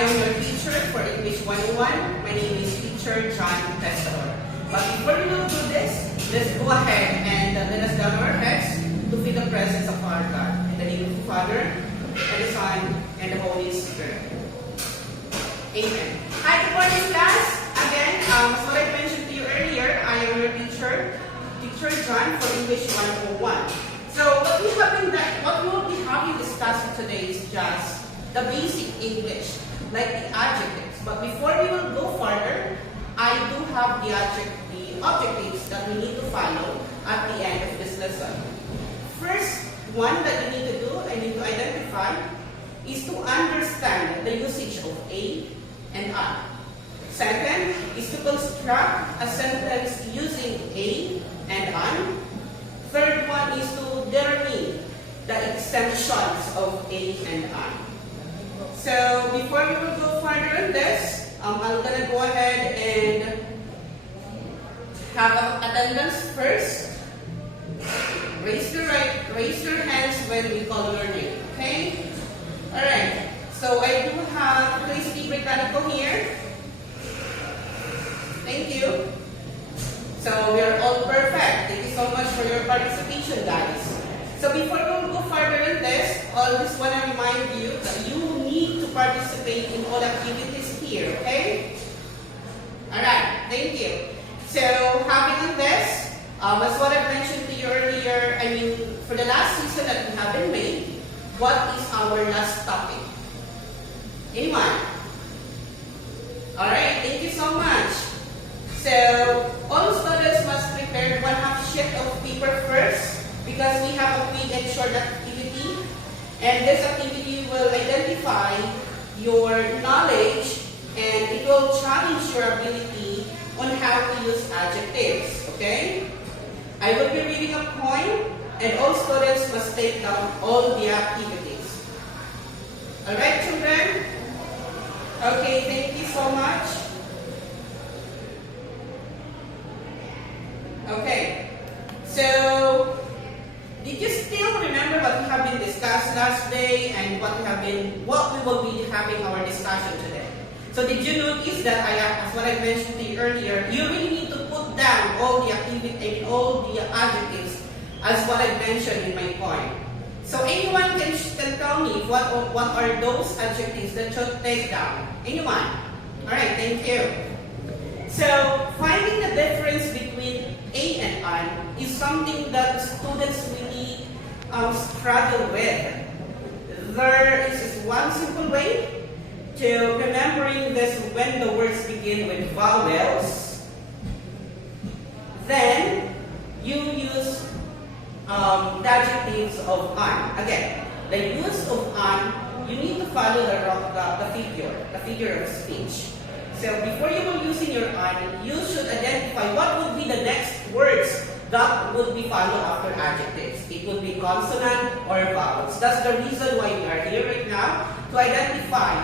am your teacher for English 101. My name is Teacher John Pestor. But before we will do this, let's go ahead and let us bow our heads to feel the presence of our God. In the name of the Father, and the Son, and the Holy Spirit. Amen. Hi, good morning, class. Again, as what I mentioned to you earlier, I am your teacher, Teacher John for English 101. So what we will be having discussed today is just the basic English, like the adjectives. But before we will go further, I do have the objectives that we need to follow at the end of this lesson. First one that you need to do and need to identify is to understand the usage of a and an. Second is to construct a sentence using a and an. Third one is to determine the exemptions of a and an. So before we will go further on this, I'm gonna go ahead and have attendance first. Raise your hands when we call your name, okay? Alright, so I do have Christy Britannico here. Thank you. So we are all perfect. Thank you so much for your participation, guys. So before we go further in this, I just want to remind you that you need to participate in all activities here, okay? Alright, thank you. So having on this, as what I mentioned to you earlier, for the last season that we have been made, what is our last topic? Anyone? Alright, thank you so much. So all students must prepare 1/2 sheet of paper first, because we have a quick and short activity, and this activity will identify your knowledge and it will challenge your ability on how to use adjectives, okay? I will be reading a poem and all students must take down all the activities. Alright, children? Okay, thank you so much. Okay, so did you still remember what we have been discussed last day and what we will be having our discussion today? So did you notice that as what I mentioned to you earlier, you really need to put down all the activity and all the adjectives as what I mentioned in my point. So anyone can tell me what are those adjectives that you take down? Anyone? All right, thank you. So finding the difference between a and an is something that students really struggle with. There is one simple way to remembering this when the words begin with vowels. Then you use the adjectives of an. Again, the use of an, you need to follow the figure of speech. So before you will using your an, you should identify what would be the next words that would be followed after adjectives. It would be consonant or vowels. That's the reason why we are here right now, to identify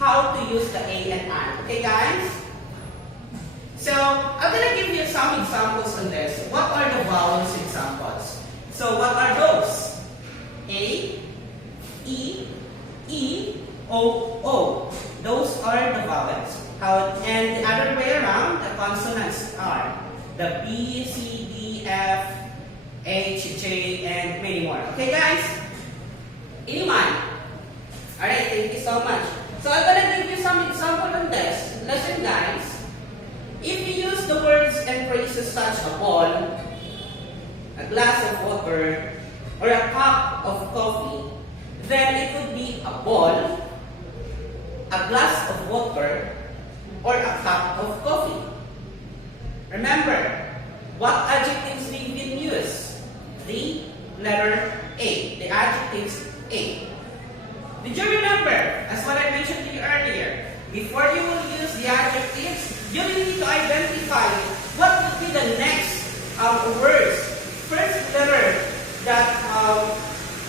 how to use the a and an. Okay, guys? So I'm going to give you some examples on this. What are the vowels examples? So what are those? A, E, E, O, O. Those are the vowels. And the other way around, the consonants are the B, C, D, F, H, J, and many more. Okay, guys? Anyone? Alright, thank you so much. So I'm going to give you some example on this. Listen, guys. If you use the words and phrases such a ball, a glass of water, or a cup of coffee, then it would be a ball, a glass of water, or a cup of coffee. Remember, what adjectives did we use? The letter A. The adjectives A. Did you remember, as what I mentioned to you earlier, before you will use the adjectives, you need to identify what would be the next words, first letter that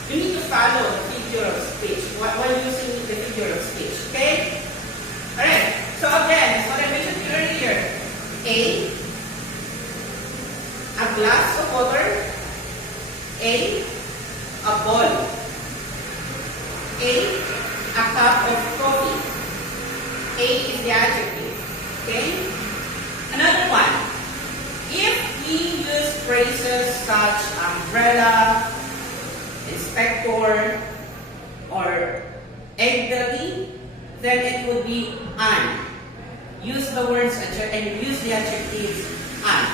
you need to follow the figure of speech when using the figure of speech. Okay? Alright. So again, as what I mentioned to you earlier, a glass of water, a ball, a cup of coffee, A is the adjective. Okay? Another one. If we use phrases such umbrella, inspector, or elderly, then it would be an. Use the words and use the adjectives an.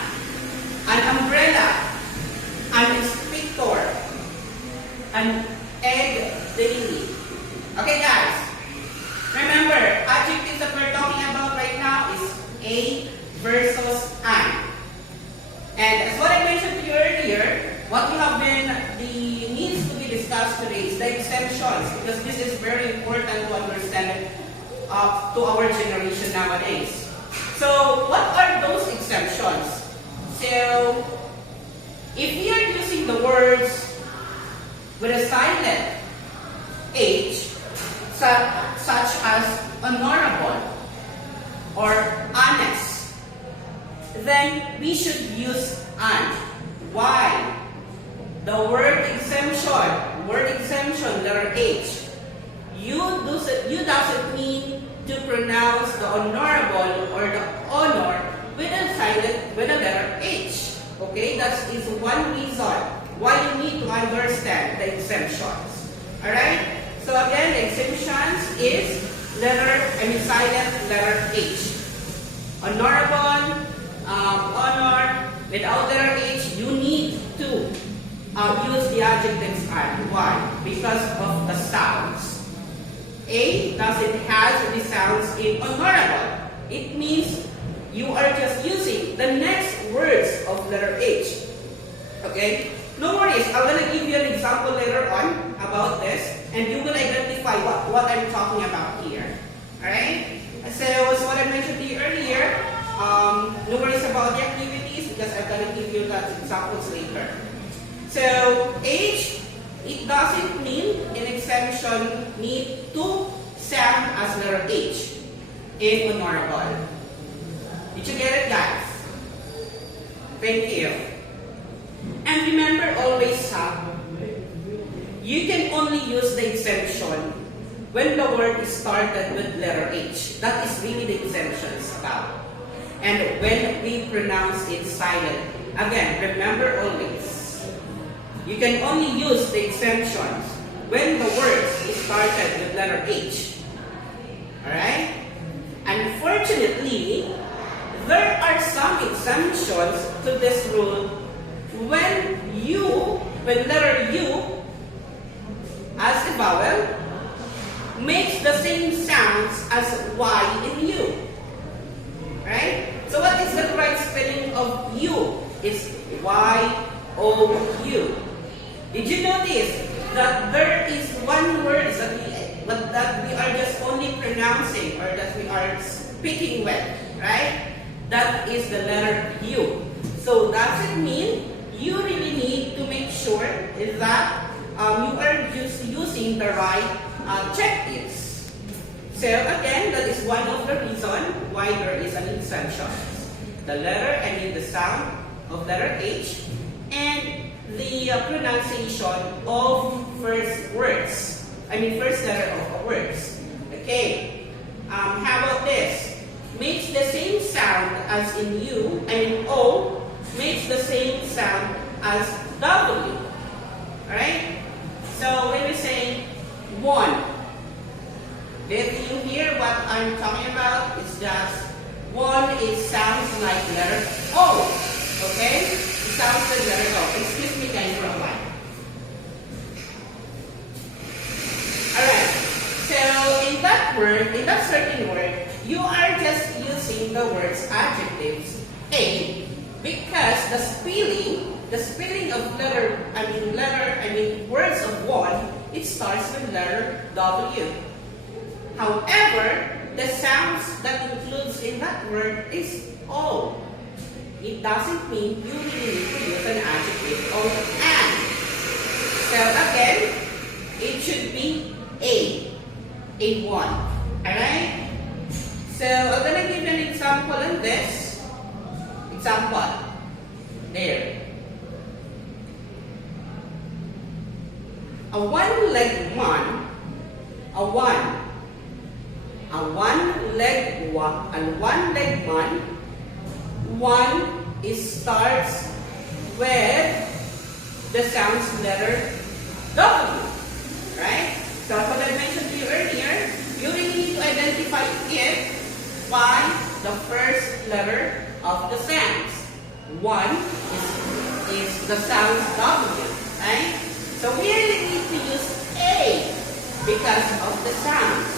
An umbrella, an inspector, an egg daily. Okay guys, remember, adjectives that we're talking about right now is a versus an. And as what I mentioned to you earlier, what we have been, the needs to be discussed today is the exemptions, because this is very important to understand to our generation nowadays. So, what are those exemptions? So, if we are using the words with a silent H, such as honorable or honest, then we should use an. Why? The word exemption, letter H, you doesn't mean to pronounce the honorable or the honor with a letter H. Okay, that is one reason why you need to understand the exemptions. Alright? So again, the exemptions is silent letter H. Honorable, honor, without letter H, you need to use the adjectives and. Why? Because of the sounds. A doesn't have the sounds in honorable. It means you are just using the next words of letter H. Okay? No worries, I'm going to give you an example later on about this, and you will identify what I'm talking about here. Alright? So, as what I mentioned to you earlier, no worries about the activities because I'm going to give you that examples later. So, H, it doesn't mean in exemption need to sound as letter H in honorable. Did you get it, guys? Thank you. And remember always, you can only use the exemption when the word is started with letter H. That is really the exemptions about. And when we pronounce it silent. Again, remember always, you can only use the exemptions when the word is started with letter H. Alright? Unfortunately, there are some exemptions to this rule when letter U as a vowel makes the same sounds as Y in U. Right? So what is the right spelling of U? It's Y-O-U. Did you notice that there is one word that we are just only pronouncing or that we are speaking with, right? That is the letter U. So does it mean you really need to make sure that you are just using the right adjectives. So again, that is one of the reasons why there is an exemption. The letter, the sound of letter H, and the pronunciation of first letter of words. Okay. How about this? Makes the same sound as in U, O makes the same sound as W. Alright? So when we say one, did you hear what I'm talking about? It's just one, it sounds like letter O. Okay? It sounds like letter O. Excuse me guys for a while. Alright. So in that certain word, you are just using the words adjectives A because the spelling of words of one, it starts with letter W. However, the sounds that includes in that word is O. It doesn't mean you really need to use an adjective of an. So again, it should be A1. Alright? So I'm going to give you an example on this. Example. There. A one-legged man. A one. a one-leg man. One starts with the sounds letter W, right? So as what I mentioned to you earlier, you really need to identify it by the first letter of the sounds. One is the sound W, right? So we really need to use A because of the sounds.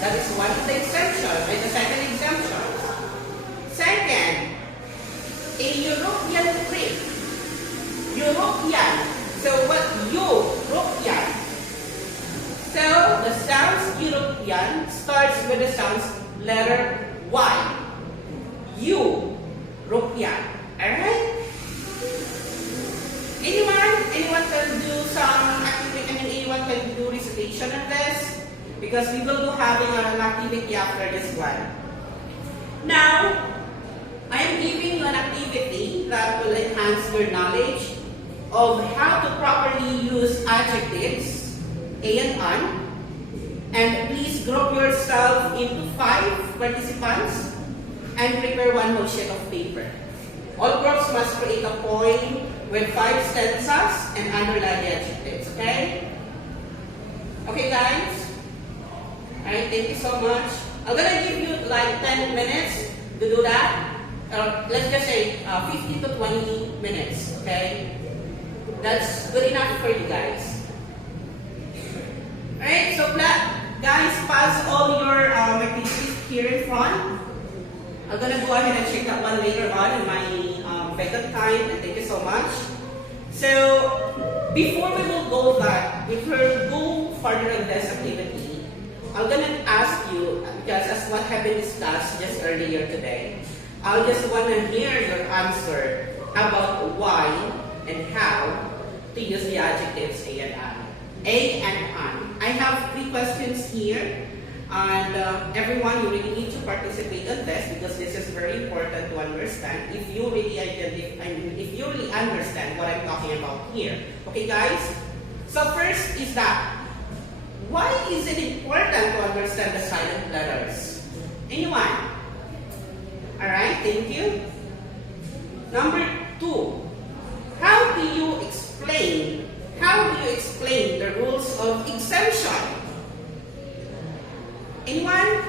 That is one of the exemptions, right? The second exemption. Second, a European trip. European. So what? European. So the sounds European starts with the sounds letter Y. European. Alright? Anyone can do some activity, anyone can do recitation of this? Because we will be having an activity after this one. Now, I am giving you an activity that will enhance your knowledge of how to properly use adjectives, A and an. And please group yourself into 5 participants and prepare one whole sheet of paper. All groups must create a poem with 5 stanzas and underline the adjectives, okay? Okay, guys? Alright, thank you so much. I'm gonna give you like 10 minutes to do that. Let's just say 15 to 20 minutes, okay? That's good enough for you guys. Alright, so guys, pass all your activities here in front. I'm gonna go ahead and check that one later on in my vacant time, and thank you so much. So, before we will go further in this activity, I'm gonna ask you, because as what have been discussed just earlier today, I just wanna hear your answer about why and how to use the adjectives A and an. A and an. I have 3 questions here. And everyone, you really need to participate in this because this is very important to understand if you really understand what I'm talking about here. Okay, guys? So first is that, why is it important to understand the silent letters? Anyone? Alright, thank you. Number 2, how do you explain the rules of exemption? Anyone?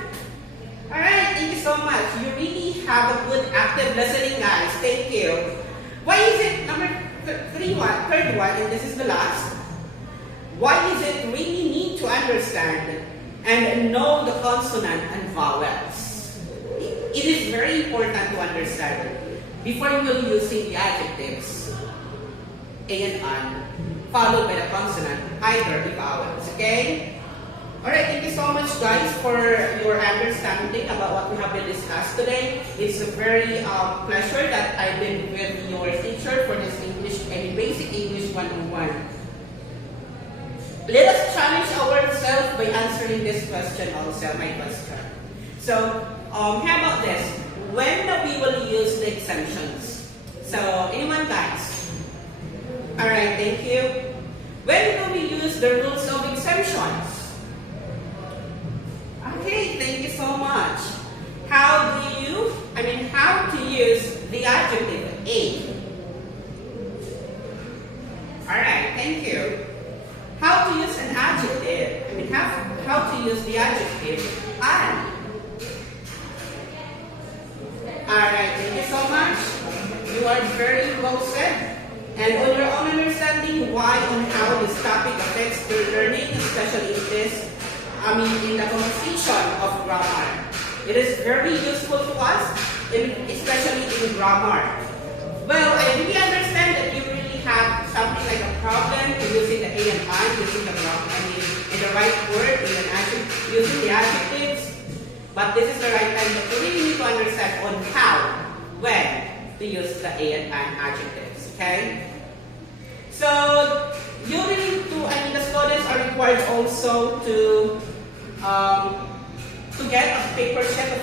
Alright, thank you so much. You really have a good active listening, guys. Thank you. Why is it third one, and this is the last. Why is it really need to understand and know the consonant and vowels? It is very important to understand before you will using the adjectives A and an, followed by the consonant, either the vowels, okay? Alright, thank you so much guys for your understanding about what we have been discussed today. It's a very pleasure that I've been with your teacher for this basic English 101. Let us challenge ourselves by answering this question also, my question. So, how about this? When we will use the exemptions? So, anyone guys? Alright, thank you. When do we use the rules of exemptions? Okay, thank you so much. How to use the adjective A? Alright, thank you. How to use an adjective? How to use the adjective an? Alright, thank you so much. You are very well said. And on your own understanding why and how this topic affects your learning, especially in the conversation of grammar. It is very useful to us, especially in grammar. Well, I really understand that you really have something like a problem to using the A and an, using the in the right word, using the adjectives. But this is the right time that you really need to understand on when to use the A and an adjectives. Okay? So you really the students are required also to get a paper set of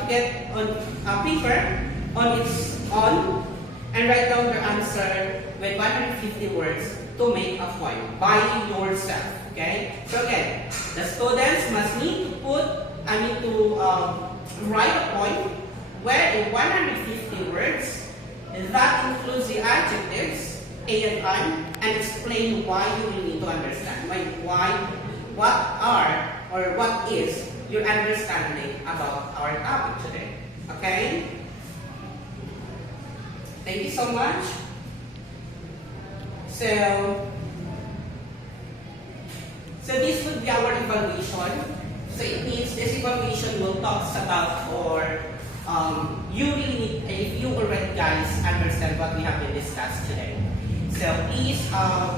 to get on a paper on its own and write down their answer with 150 words to make a point by yourself. Okay? So again, the students must need to put write a point where in 150 words that includes the adjectives a and an, and explain why you will need to understand. What is your understanding about our topic today? Okay? Thank you so much. So this would be our evaluation. So it means this evaluation will talk about you really need, if you already guys understand what we have been discussed today. So please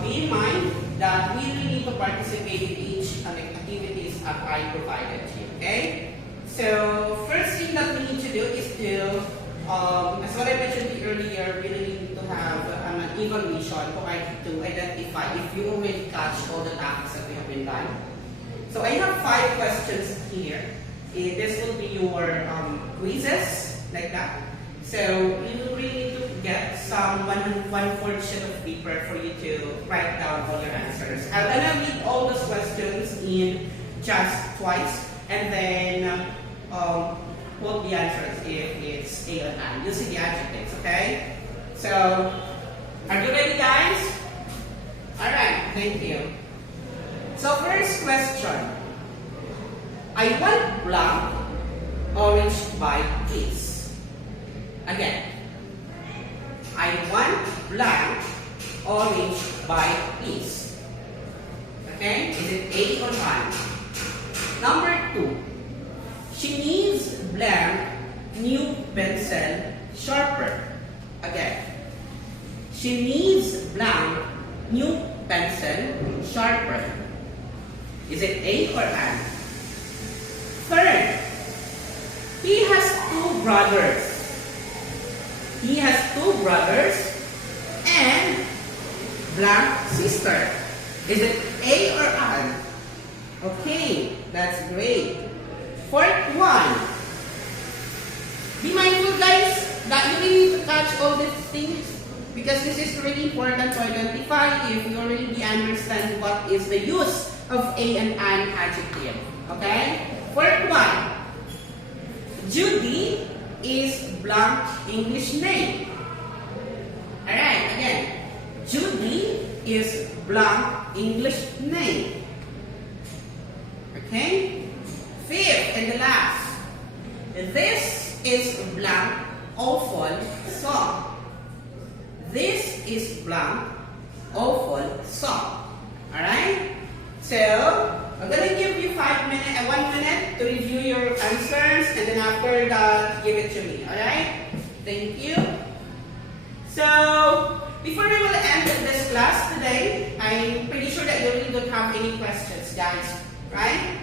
be in mind that we really need to participate in each activities that I provided to you. Okay? So first thing that we need to do is to, as what I mentioned earlier, we really need to have an evaluation to identify if you already catch all the tasks that we have been done. So I have 5 questions here. This will be your quizzes, like that. So you will really need to get some 1/4 sheet of paper for you to write down all your answers. I'm gonna read all those questions in just twice, and then put the answers if it's a and an using the adjectives. Okay? So are you ready, guys? All right. Thank you. So first question. I want blank orange by please. Again. I want blank orange by please. Okay? Is it A or one? Number 2. She needs blank new pencil sharper. Again. She needs blank new pencil sharper. Is it A or an? Third, he has 2 brothers. He has 2 brothers and blank sister. Is it A or an? Okay, that's great. Fourth one. Be mindful, guys, that you really need to catch all these things, because this is really important to identify if you already understand what is the use of a and an adjective. Okay? Fourth one. Judy is blank English name. Alright, again. Judy is blank English name. Okay? Fifth and the last. This is blank awful song. This is blank awful song. Alright? So, I'm going to give you 1 minute to review your answers, and then after that, give it to me. Alright? Thank you. So, before we will end this class today, I'm pretty sure that you really don't have any questions, guys. Right?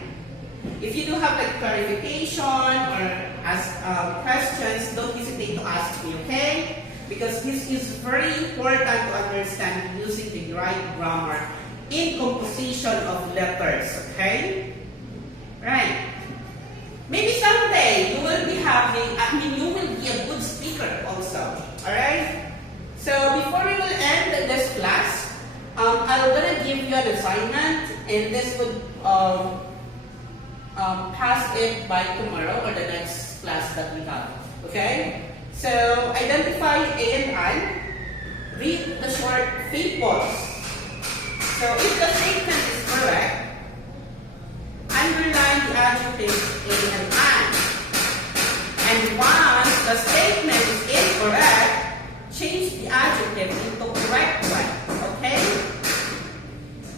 If you do have like clarification or ask questions, don't hesitate to ask me, okay? Because this is very important to understand using the right grammar in composition of letters, okay? Right. Maybe someday you will be you will be a good speaker also, alright? So before we will end this class, I'm gonna give you an assignment, and this would pass it by tomorrow or the next class that we have, okay? So identify A and an, read the short fables. So if the statement is correct, underline the adjectives A and an. And once the statement is incorrect, change the adjective into correct one. Okay?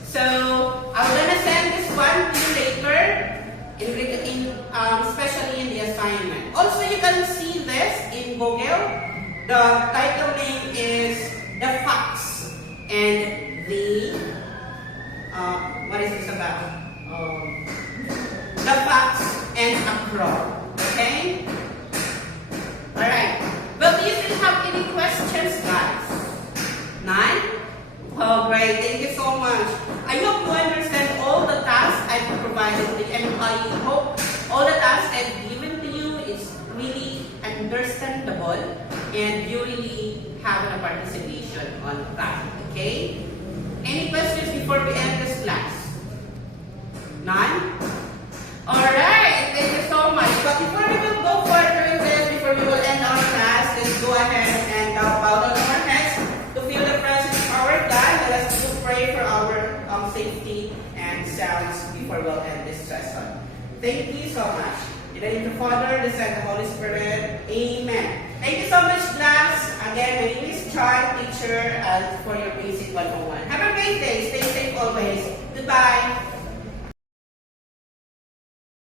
So I'm gonna send this one to you later, especially in the assignment. Also, you can see this in Google. The title name is The Facts and the what is this about? The Facts and a Crow. Okay? Alright. But do you still have any questions, guys? None? Oh, great. Thank you so much. I hope you understand all the tasks I've provided with you, and I hope all the tasks I've given to you is really understandable and you really have a participation on that. Okay? Any questions before we end this class? None? Alright. Thank you so but before we will go further in this, before we will end our class, let's go ahead and bow down our heads to feel the presence of our God. Let us do pray for our safety and sounds before we'll end this session. Thank you so much. In the name of the Father, the Son, and the Holy Spirit. Amen. Thank you so much, class. Again, my name is John, teacher, and for your Basic 101. Have a great day. Stay safe always. Goodbye.